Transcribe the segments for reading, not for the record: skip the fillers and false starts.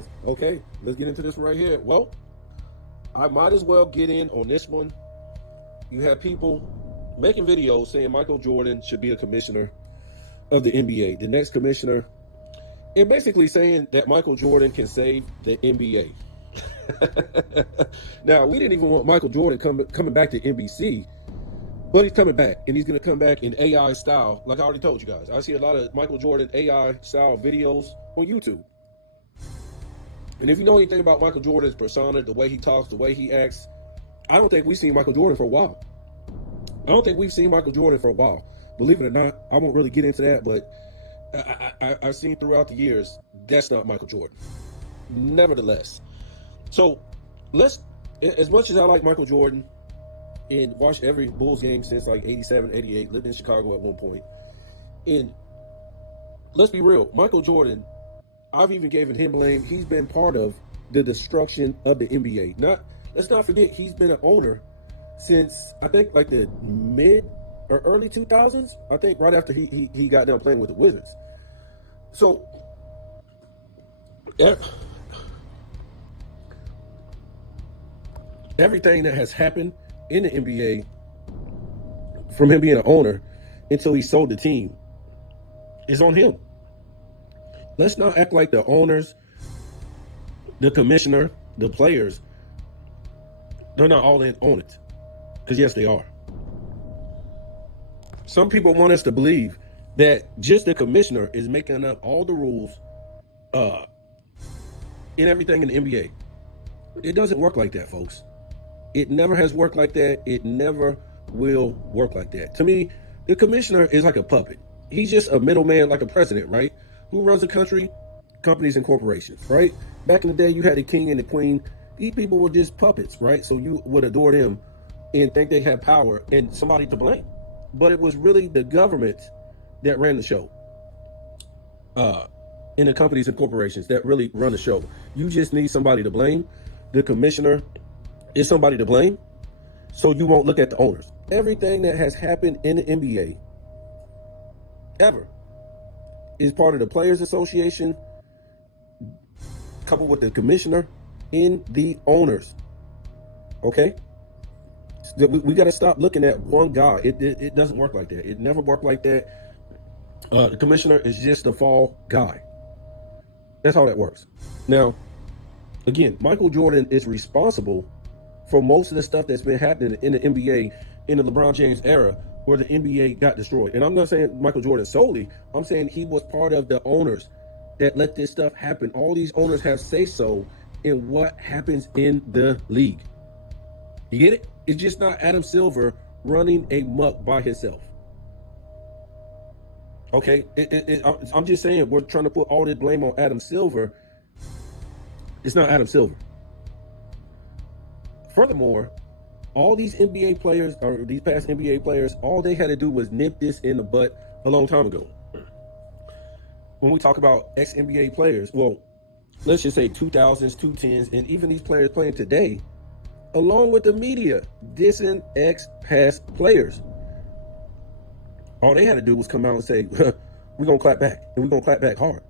fans. Okay, let's get into this right here. Well, I might as well get in on this one. You have people making videos saying Michael Jordan should be a commissioner of the NBA, the next commissioner, and basically saying that Michael Jordan can save the NBA. Now, we didn't even want Michael Jordan coming back to NBC, but he's coming back, and he's going to come back in AI style. Like I already told you guys, I see a lot of Michael Jordan AI style videos on YouTube. And if you know anything about Michael Jordan's persona, the way he talks, the way he acts, I don't think we've seen Michael Jordan for a while. Believe it or not, I won't really get into that, but I've seen throughout the years, that's not Michael Jordan. Nevertheless. So, as much as I like Michael Jordan and watched every Bulls game since like 87, 88, lived in Chicago at one point, and let's be real, Michael Jordan, I've even given him blame. He's been part of the destruction of the NBA. Let's not forget, he's been an owner since, I think, like the mid or early 2000s. I think right after he got done playing with the Wizards. So, everything that has happened in the NBA, from him being an owner until he sold the team, is on him. Let's not act like the owners, the commissioner, the players, they're not all in on it. Because yes, they are. Some people want us to believe that just the commissioner is making up all the rules in everything in the NBA. It doesn't work like that, folks. It never has worked like that. It never will work like that. To me, the commissioner is like a puppet. He's just a middleman, like a president, right? Who runs the country? Companies and corporations, right? Back in the day, you had the king and the queen. These people were just puppets, right? So you would adore them and think they had power and somebody to blame. But it was really the government that ran the show. In the companies and corporations that really run the show. You just need somebody to blame. The commissioner is somebody to blame. So you won't look at the owners. Everything that has happened in the NBA ever is part of the Players Association, coupled with the commissioner and the owners. Okay? We got to stop looking at one guy. It doesn't work like that. It never worked like that. The commissioner is just a fall guy. That's how that works. Now, again, Michael Jordan is responsible for most of the stuff that's been happening in the NBA in the LeBron James era, where the NBA got destroyed. And I'm not saying Michael Jordan solely. I'm saying he was part of the owners that let this stuff happen. All these owners have say-so in what happens in the league. You get it? It's just not Adam Silver running a muck by himself. Okay? I'm just saying, we're trying to put all this blame on Adam Silver. It's not Adam Silver. Furthermore, all these NBA players, or these past NBA players, all they had to do was nip this in the butt a long time ago. When we talk about ex-NBA players, well, let's just say 2000s, 2010s, and even these players playing today, along with the media, dissing ex-past players. All they had to do was come out and say, we're going to clap back, and we're going to clap back hard.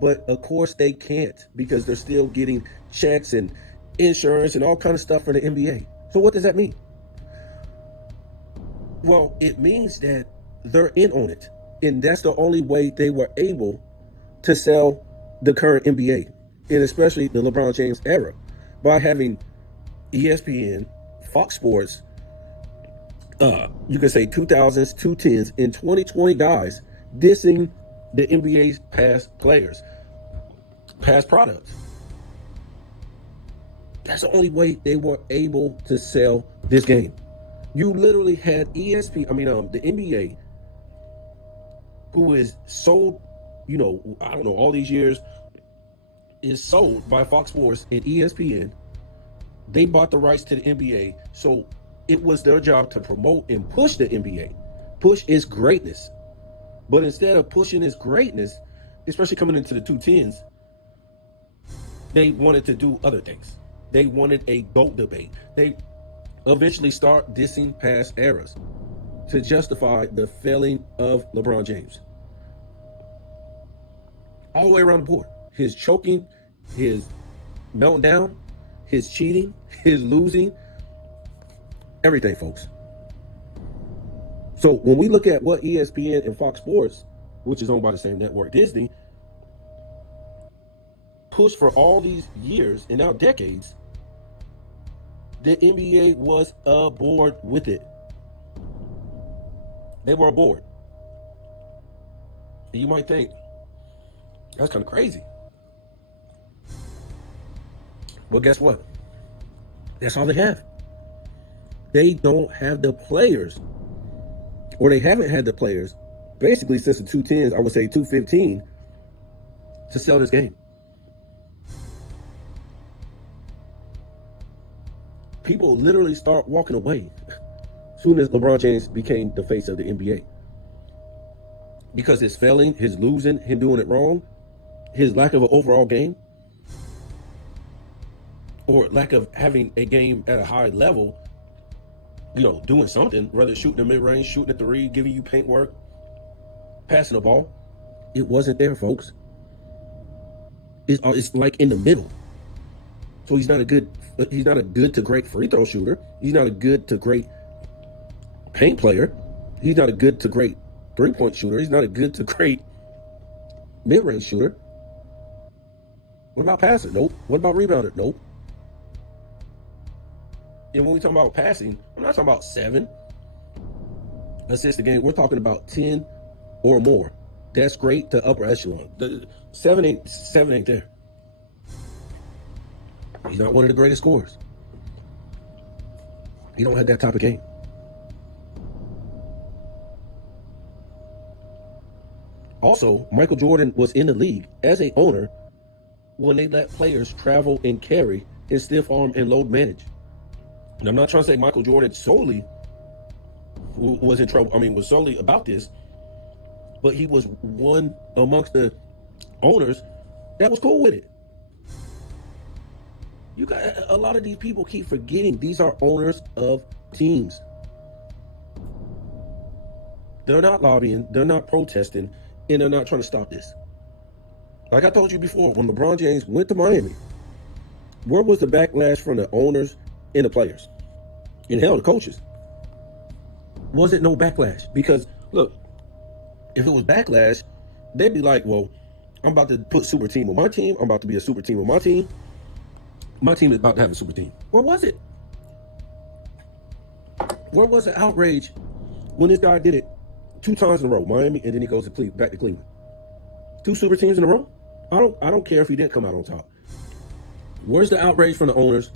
But of course they can't, because they're still getting checks and insurance and all kind of stuff for the NBA. So what does that mean? Well, it means that they're in on it. And that's the only way they were able to sell the current NBA, and especially the LeBron James era, by having ESPN, Fox Sports, you can say 2000s, 2010s, and 2020 guys dissing the NBA's past players, past products. That's the only way they were able to sell this game. You literally had the NBA, who is sold, I don't know, all these years, is sold by Fox Sports and ESPN. They bought the rights to the NBA, so it was their job to promote and push the NBA, push its greatness. But instead of pushing its greatness, especially coming into the 2010s, they wanted to do other things. They wanted a GOAT debate. They eventually start dissing past eras to justify the failing of LeBron James. All the way around the board. His choking, his meltdown, his cheating, his losing, everything, folks. So when we look at what ESPN and Fox Sports, which is owned by the same network, Disney, pushed for all these years and now decades, the NBA was aboard with it. They were aboard. And you might think, that's kind of crazy. Well, guess what? That's all they have. They don't have the players, or they haven't had the players, basically since the 2010s, I would say 2015, to sell this game. People literally start walking away as soon as LeBron James became the face of the NBA. Because his failing, his losing, him doing it wrong, his lack of an overall game, or lack of having a game at a high level, doing something, whether it's shooting the mid-range, shooting the three, giving you paint work, passing the ball. It wasn't there, folks. It's like in the middle. So he's not a good to great free throw shooter. He's not a good to great paint player. He's not a good to great three-point shooter. He's not a good to great mid-range shooter. What about passing? Nope. What about rebounding? Nope. And when we talk about passing, I'm not talking about 7 assists a game. We're talking about 10 or more. That's great to upper echelon. The 7 ain't there. He's not one of the greatest scorers. He don't have that type of game. Also, Michael Jordan was in the league as a owner when they let players travel and carry and stiff arm and load manage. And I'm not trying to say Michael Jordan solely was in trouble. Was solely about this, but he was one amongst the owners that was cool with it. You got a lot of these people keep forgetting these are owners of teams. They're not lobbying, they're not protesting, and they're not trying to stop this. Like I told you before, when LeBron James went to Miami, where was the backlash from the owners and the players? And hell, the coaches. Wasn't no backlash. Because, look, if it was backlash, they'd be like, well, I'm about to put super team on my team. I'm about to be a super team on my team. My team is about to have a super team. Where was it? Where was the outrage when this guy did it 2 times in a row? Miami, and then he goes to back to Cleveland. 2 super teams in a row? I don't care if he didn't come out on top. Where's the outrage from the owners?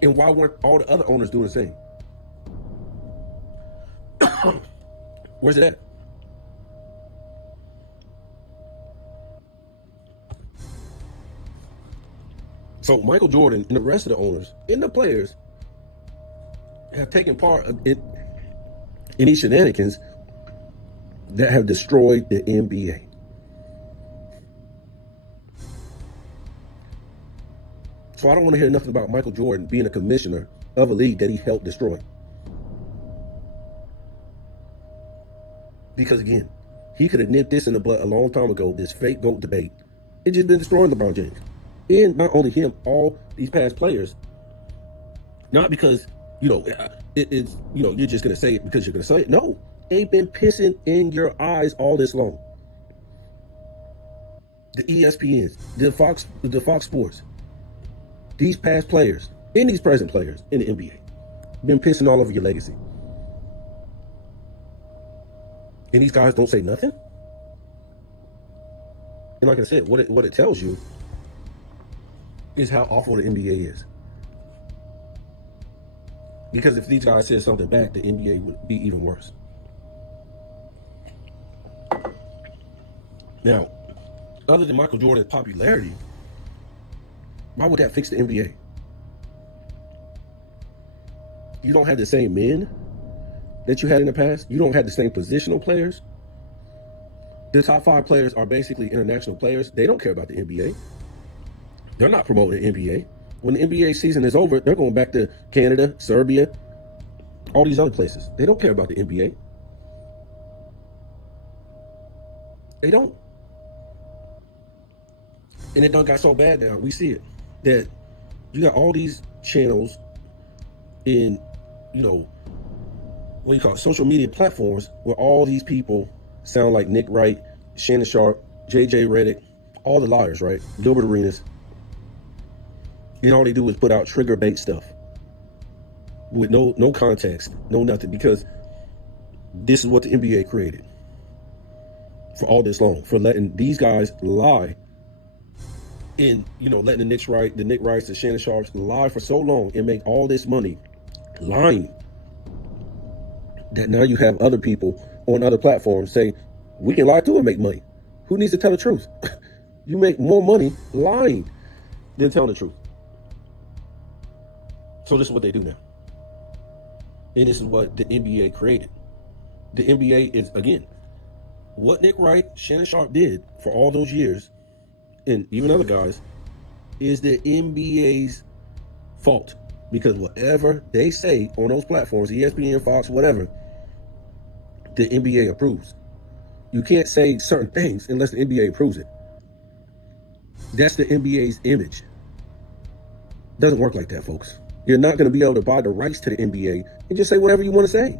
And why weren't all the other owners doing the same? Where's it at? So Michael Jordan and the rest of the owners and the players have taken part in these shenanigans that have destroyed the NBA. So I don't want to hear nothing about Michael Jordan being a commissioner of a league that he helped destroy. Because again, he could have nipped this in the butt a long time ago, this fake GOAT debate. It just been destroying LeBron James. And not only him, all these past players. Not because, you're just going to say it because you're going to say it. No, they've been pissing in your eyes all this long. The ESPNs, the Fox Sports, these past players, and these present players in the NBA, been pissing all over your legacy. And these guys don't say nothing? And like I said, what it tells you is how awful the NBA is. Because if these guys said something back, the NBA would be even worse. Now, other than Michael Jordan's popularity, why would that fix the NBA? You don't have the same men that you had in the past. You don't have the same positional players. The top 5 players are basically international players. They don't care about the NBA. They're not promoting the NBA. When the NBA season is over, they're going back to Canada, Serbia, all these other places. They don't care about the NBA. They don't. And it done got so bad now, we see it, that you got all these channels in, what do you call it, social media platforms where all these people sound like Nick Wright, Shannon Sharp, JJ Redick, all the liars, right? Gilbert Arenas. And all they do is put out trigger bait stuff with no context, no nothing, because this is what the NBA created for all this long, for letting these guys lie and, letting the Nick Wrights, the Shannon Sharps lie for so long and make all this money lying, that now you have other people on other platforms say, we can lie too and make money. Who needs to tell the truth? You make more money lying than telling the truth. So this is what they do now. And this is what the NBA created. The NBA is, again, what Nick Wright, Shannon Sharp did for all those years, and even other guys, is the NBA's fault. Because whatever they say on those platforms, ESPN, Fox, whatever, the NBA approves. You can't say certain things unless the NBA approves it. That's the NBA's image. Doesn't work like that, folks. You're not going to be able to buy the rights to the NBA and just say whatever you want to say.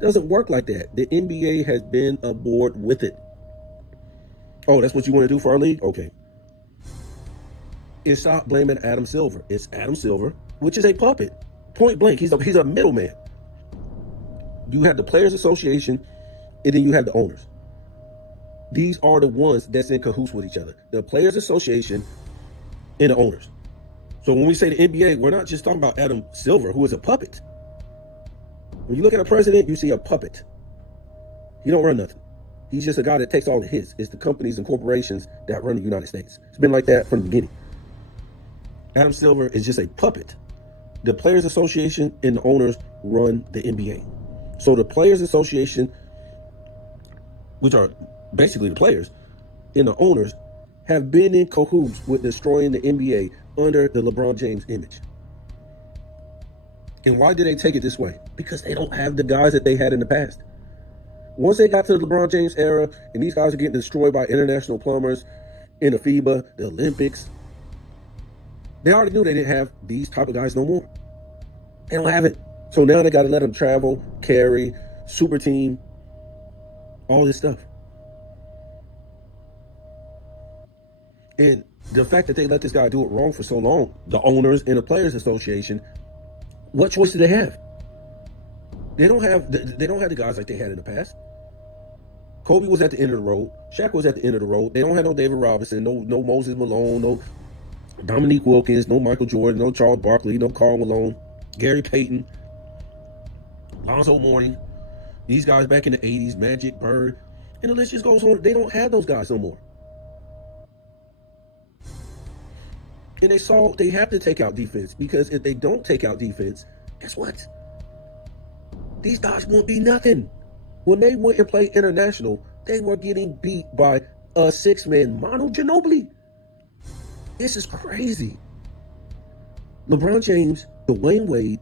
Doesn't work like that. The NBA has been aboard with it. Oh, that's what you want to do for our league? Okay. And stop blaming Adam Silver. It's Adam Silver, which is a puppet. Point blank. He's a middleman. You have the Players Association, and then you have the owners. These are the ones that's in cahoots with each other. The Players Association and the owners. So when we say the NBA, we're not just talking about Adam Silver, who is a puppet. When you look at a president, you see a puppet. He don't run nothing. He's just a guy that takes all the hits. It's the companies and corporations that run the United States. It's been like that from the beginning. Adam Silver is just a puppet. The Players Association and the owners run the NBA. So the Players Association, which are basically the players, and the owners, have been in cahoots with destroying the NBA under the LeBron James image. And why did they take it this way? Because they don't have the guys that they had in the past. Once they got to the LeBron James era, and these guys are getting destroyed by international plumbers in the FIBA, the Olympics, they already knew they didn't have these type of guys no more. They don't have it. So now they got to let them travel, carry, super team, all this stuff. And the fact that they let this guy do it wrong for so long, the owners and the Players Association, what choice do they have? They don't have the guys like they had in the past. Kobe was at the end of the road. Shaq was at the end of the road. They don't have no David Robinson, no Moses Malone, no Dominique Wilkins, no Michael Jordan, no Charles Barkley, no Karl Malone, Gary Payton, Lonzo Mourning. These guys back in the 80s, Magic, Bird, and the list just goes on. They don't have those guys no more. And they have to take out defense, because if they don't take out defense, guess what? These guys won't be nothing. When they went and played international, they were getting beat by a six-man Manu Ginobili. This is crazy. LeBron James, Dwayne Wade,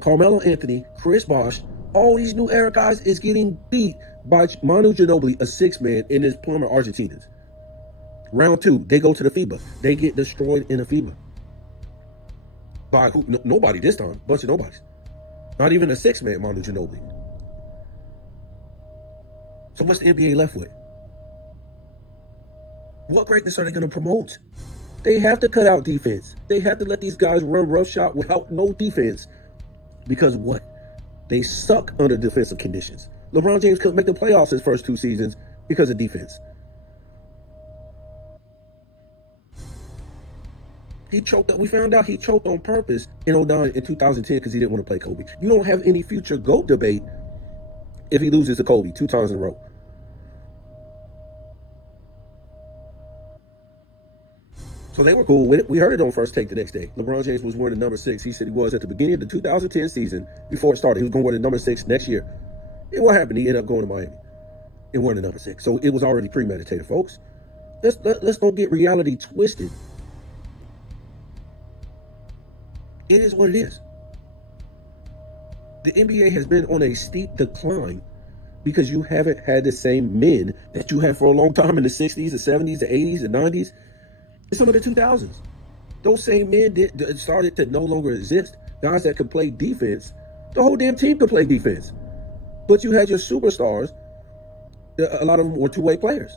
Carmelo Anthony, Chris Bosh, all these new era guys is getting beat by Manu Ginobili, a six-man, in his plumber Argentinians. Round two, they go to the FIBA. They get destroyed in the FIBA. By who? Nobody this time. Bunch of nobodies. Not even a six-man Manu Ginobili. So what's the NBA left with? What greatness are they going to promote? They have to cut out defense. They have to let these guys run roughshod without no defense. Because what? They suck under defensive conditions. LeBron James couldn't make the playoffs his first two seasons because of defense. He choked up. We found out he choked on purpose in 2010 because he didn't want to play Kobe. You don't have any future GOAT debate if he loses to Kobe 2 times in a row. So they were cool with it. We heard it on First Take the next day. LeBron James was wearing the number 6. He said he was at the beginning of the 2010 season before it started. He was going to wear the number 6 next year. And what happened? He ended up going to Miami and wearing the number 6. So it was already premeditated, folks. Let's don't get reality twisted. It is what it is. The NBA has been on a steep decline because you haven't had the same men that you had for a long time in the 60s, the 70s, the 80s, the 90s. It's some of the 2000s. Those same men started to no longer exist. Guys that could play defense. The whole damn team could play defense. But you had your superstars. A lot of them were two-way players.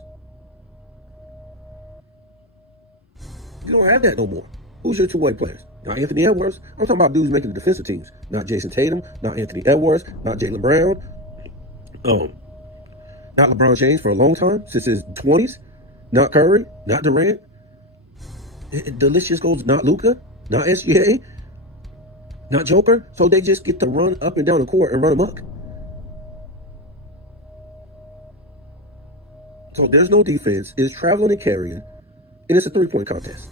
You don't have that no more. Who's your two-way players? Not Anthony Edwards. I'm talking about dudes making the defensive teams. Not Jason Tatum. Not Anthony Edwards. Not Jaylen Brown. Not LeBron James for a long time, since his 20s. Not Curry. Not Durant. The list just goes. Not Luka. Not SGA. Not Joker. So they just get to run up and down the court and run amok. So there's no defense. It's traveling and carrying. And it's a three-point contest.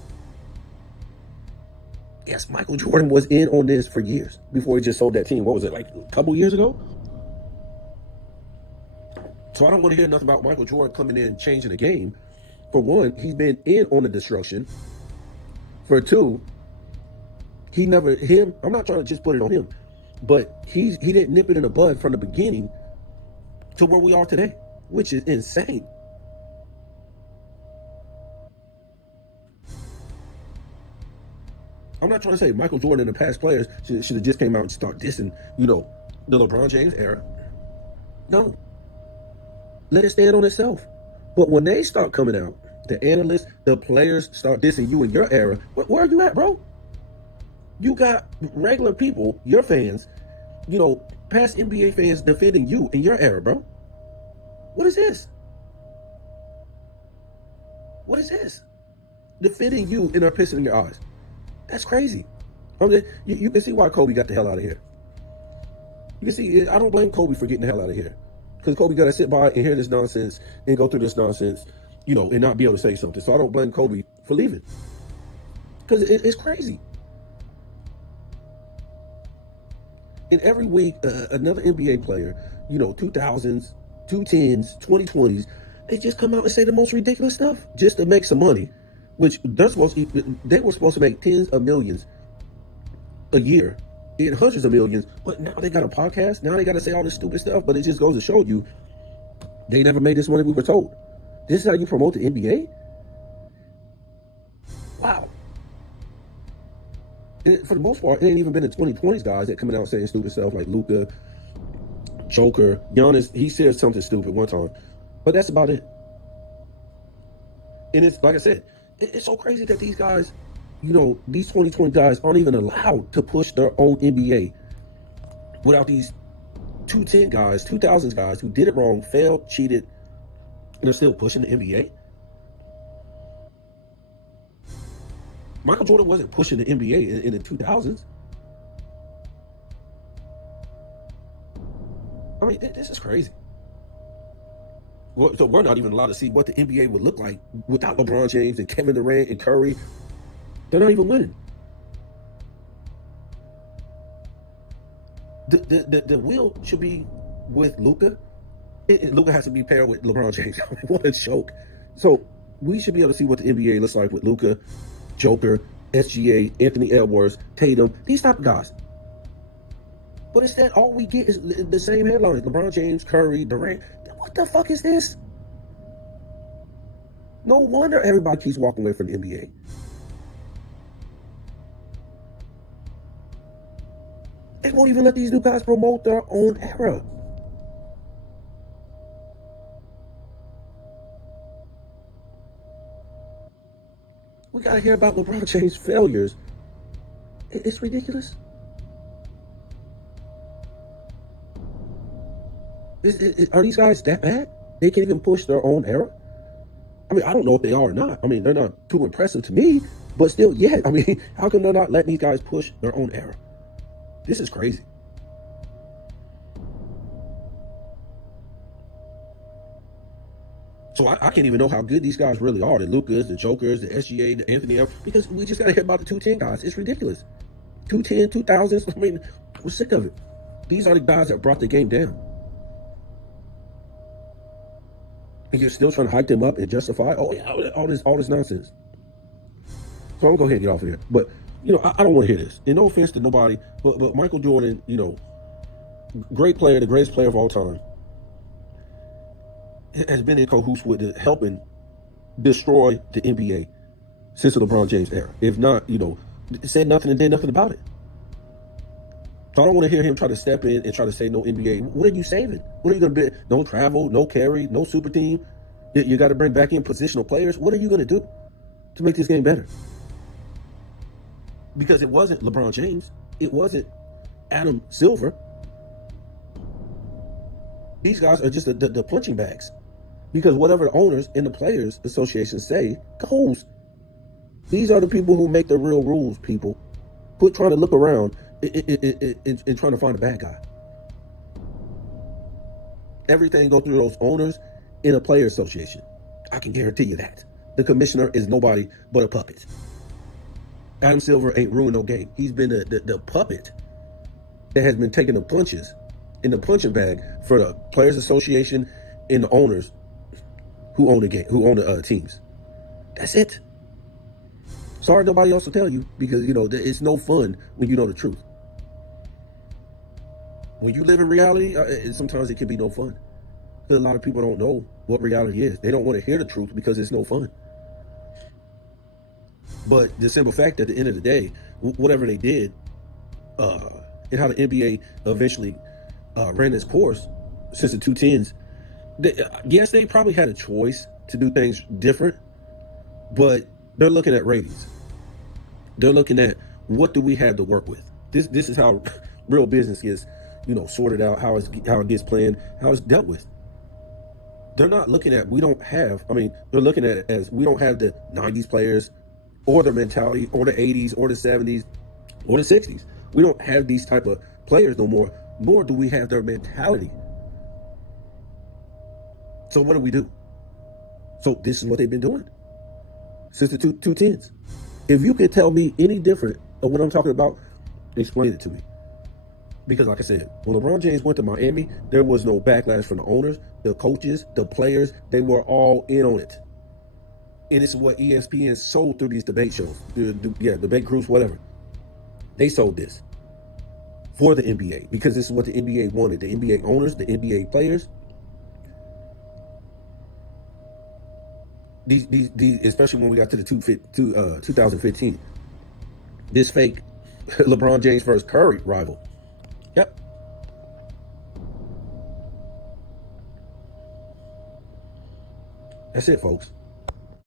Yes, Michael Jordan was in on this for years before he just sold that team. What was it, like a couple years ago? So I don't want to hear nothing about Michael Jordan coming in and changing the game. For one, he's been in on the destruction. For two, I'm not trying to just put it on him, but he didn't nip it in the bud from the beginning to where we are today, which is insane. I'm not trying to say Michael Jordan and the past players should have just came out and start dissing, the LeBron James era. No. Let it stand on itself. But when they start coming out, the analysts, the players start dissing you in your era, where are you at, bro? You got regular people, your fans, past NBA fans defending you in your era, bro. What is this? What is this? Defending you and are pissing in your eyes. That's crazy. You can see why Kobe got the hell out of here. You can see, I don't blame Kobe for getting the hell out of here. Because Kobe got to sit by and hear this nonsense and go through this nonsense, and not be able to say something. So I don't blame Kobe for leaving. Because it's crazy. And every week, another NBA player, 2000s, 2010s, 2020s, they just come out and say the most ridiculous stuff just to make some money. Which they were supposed to make tens of millions a year, and hundreds of millions, but now they got a podcast. Now they got to say all this stupid stuff. But it just goes to show you, they never made this money we were told. This is how you promote the NBA? Wow. And for the most part, it ain't even been the 2020s guys that coming out saying stupid stuff like Luka, Joker, Giannis. He said something stupid one time, but that's about it. And it's like I said, it's so crazy that these guys, these 2020 guys aren't even allowed to push their own NBA without these 210 guys, 2000s guys who did it wrong, failed, cheated, and are still pushing the NBA. Michael Jordan wasn't pushing the NBA in the 2000s. I mean, this is crazy. So we're not even allowed to see what the NBA would look like without LeBron James and Kevin Durant and Curry. They're not even winning. The wheel should be with Luka. Luka has to be paired with LeBron James. I mean, what a joke. So we should be able to see what the NBA looks like with Luka, Joker, SGA, Anthony Edwards, Tatum, these type of guys. But instead, all we get is the same headlines: LeBron James, Curry, Durant. What the fuck is this? No wonder everybody keeps walking away from the NBA. They won't even let these new guys promote their own era. We gotta hear about LeBron James' failures. It's ridiculous. Are these guys that bad? They can't even push their own era? I mean, I don't know if they are or not. I mean, they're not too impressive to me, but still, yeah. I mean, how come they're not letting these guys push their own era? This is crazy. So I can't even know how good these guys really are. The Lukas, the Jokers, the SGA, the Anthony Edwards, because we just got to hear about the 210 guys. It's ridiculous. 210, 2000s. I mean, we're sick of it. These are the guys that brought the game down. And you're still trying to hype them up and justify, all this nonsense. So I'm gonna go ahead and get off of here. But I don't want to hear this. And no offense to nobody, but Michael Jordan, great player, the greatest player of all time, has been in cahoots with helping destroy the NBA. since the LeBron James era. If not, said nothing and did nothing about it. So I don't want to hear him try to step in and try to say no NBA. What are you saving? What are you going to be? No travel, no carry, no super team. You got to bring back in positional players. What are you going to do to make this game better? Because it wasn't LeBron James. It wasn't Adam Silver. These guys are just the punching bags. Because whatever the owners and the players association say goes. These are the people who make the real rules, people. Quit trying to look around and trying to find a bad guy. Everything goes through those owners in a player association. I can guarantee you that. The commissioner is nobody but a puppet. Adam Silver ain't ruined no game. He's been the puppet that has been taking the punches in the punching bag for the players association and the owners who own the game, who own the teams. That's it. Sorry, nobody else will tell you, because it's no fun when you know the truth. When you live in reality, sometimes it can be no fun. Because a lot of people don't know what reality is. They don't want to hear the truth because it's no fun. But the simple fact, at the end of the day, whatever they did, and how the NBA eventually ran its course since the 2010s, yes, they probably had a choice to do things different, but they're looking at ratings. They're looking at, what do we have to work with? This is how real business gets, sorted out, how it gets planned, how it's dealt with. They're not looking at, they're looking at it as, we don't have the 90s players or the mentality or the 80s or the 70s or the 60s. We don't have these type of players no more, nor do we have their mentality. So what do we do? So this is what they've been doing since the 2010s. If you can tell me any different of what I'm talking about, explain it to me. Because like I said, when LeBron James went to Miami, there was no backlash from the owners, the coaches, the players. They were all in on it. And this is what ESPN sold through these debate shows. Debate groups, whatever. They sold this for the NBA because this is what the NBA wanted. The NBA owners, the NBA players. These especially when we got to the 2015, this fake LeBron James versus Curry rival. Yep. That's it, folks.